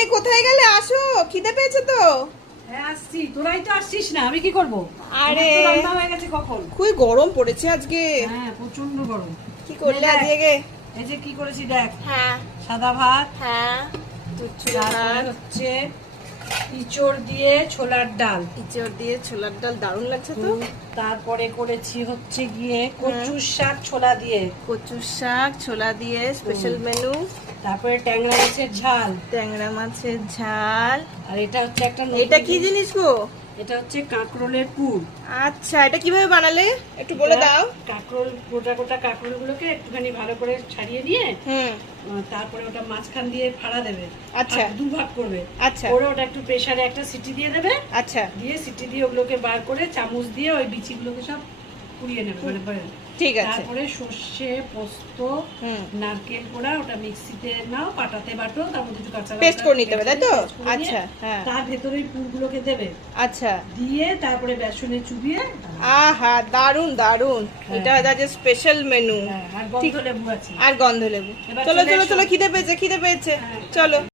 মামনি কোথায় গেলে? আসো, খিদে পেয়েছে তো। হ্যাঁ আসছি, তোরাই তো আসছিস না, আমি কি করব? আরে আমার তো রান্না হয়ে গেছে কখন। খুবই গরম পড়েছে আজকে। হ্যাঁ প্রচন্ড গরম। কি করলে দেখ, আজকে? এই যে কি করেছি দেখ, হ্যাঁ সাদা ভাত, হ্যাঁ, চুচুড়া তারপরে ভাত, হচ্ছে ইঁচড় দিয়ে ছোলার ডাল, ইঁচড় দিয়ে ছোলার ডাল, দারুণ লাগছে তো। তারপরে করেছি হচ্ছে গিয়ে কচুর শাক ছোলা দিয়ে, কচুর শাক ছোলা দিয়ে স্পেশাল মেনু। তারপরে ট্যাংরা মাছের ঝাল, ট্যাংরা মাছের ঝাল। আর এটা হচ্ছে একটা নতুন এটা কি জিনিস গো? এটা হচ্ছে কাঁকরোলের পুর। আচ্ছা, এটা কিভাবে বানালে একটু বলে দাও। কাঁকরোল, গোটা গোটা কাঁকরোল গুলোকে একটুখানি ভালো করে ছাড়িয়ে দিয়ে হুম, তারপরে ওটা মাঝখান দিয়ে ফাড়া দেবে। আচ্ছা। দুভাগ করবে। আচ্ছা করে ওটা একটু প্রেসারে একটা সিটি দিয়ে দেবে। আচ্ছা, দিয়ে সিটি দিয়ে ওগুলোকে বার করে চামচ দিয়ে ওই বিচিগুলোকে সব পুড়িয়ে নেবে মানে ঠিক আছে। তারপরে সর্ষে, পোস্ত, হুম, নারকেল কোড়া ওটা মিক্সিতে নাও, পাটাতে বাটো, তারপর কিছু কাঁচা লঙ্কা পেস্ট করে নিতে হবে, তাই তো? পেস্ট করে নিয়ে আচ্ছা, হ্যাঁ, তার ভেতরে ওই পুরগুলোকে দেবে, আচ্ছা। দিয়ে তারপরে বেসনে চুবিয়ে আহা, দারুন দারুন। হ্যাঁ। এটা যে স্পেশাল মেনু। আর গন্ধ লেবু আছে। আর গন্ধ লেবু। এবার চলো চলে চলো এসো। চলো, খিদে পেয়েছে খিদে পেয়েছে। হ্যাঁ। চলো।